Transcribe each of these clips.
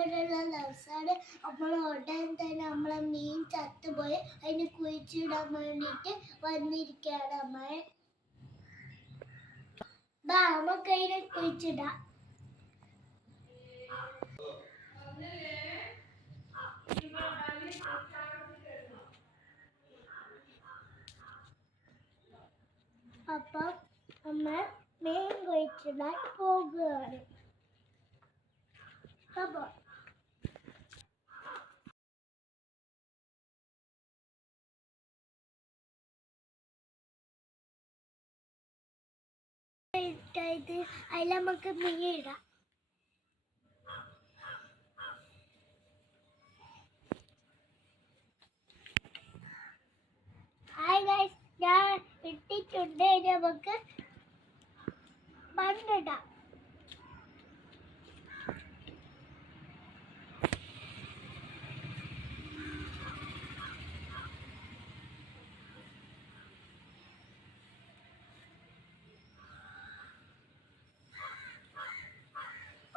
സങ്കടമുള്ള ദിവസമാണ്. നമ്മൾ ഉടൻ തന്നെ നമ്മളെ മീൻ ചത്തുപോയി അതിന് കുഴിച്ചിടാൻ വേണ്ടിയിട്ട് വന്നിരിക്കുകയാണ് അമ്മ. നമുക്ക് അതിനെ കുഴിച്ചിടാം. അപ്പം അമ്മ മീൻ കുഴിച്ചിടാൻ പോകുകയാണ്. അപ്പോൾ അതിൽ നമുക്ക് മീൻ ഇടാം. ഹായ് ഗൈസ്, ഞാൻ ഇട്ടിട്ടുണ്ട്. നമുക്ക് മണ്ണിടാം.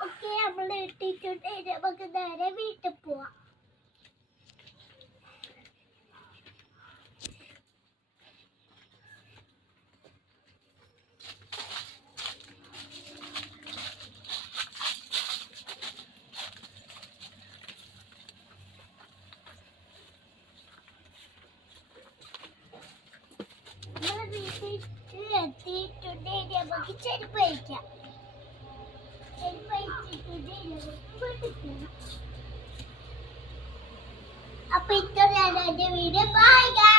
ഓക്കെ, നമ്മൾ ഇട്ടിട്ടുണ്ട്. നമുക്ക് നേരെ വീട്ടിൽ പോവാം. എത്തിയിട്ടുണ്ട്. നമുക്ക് ചെരുപ്പ് കഴിക്കാം. ചെരുപ്പ് കഴിച്ചിട്ടുണ്ട്. അപ്പൊ ഇത്രയാണ് എന്റെ വീഡിയോ. ബൈ.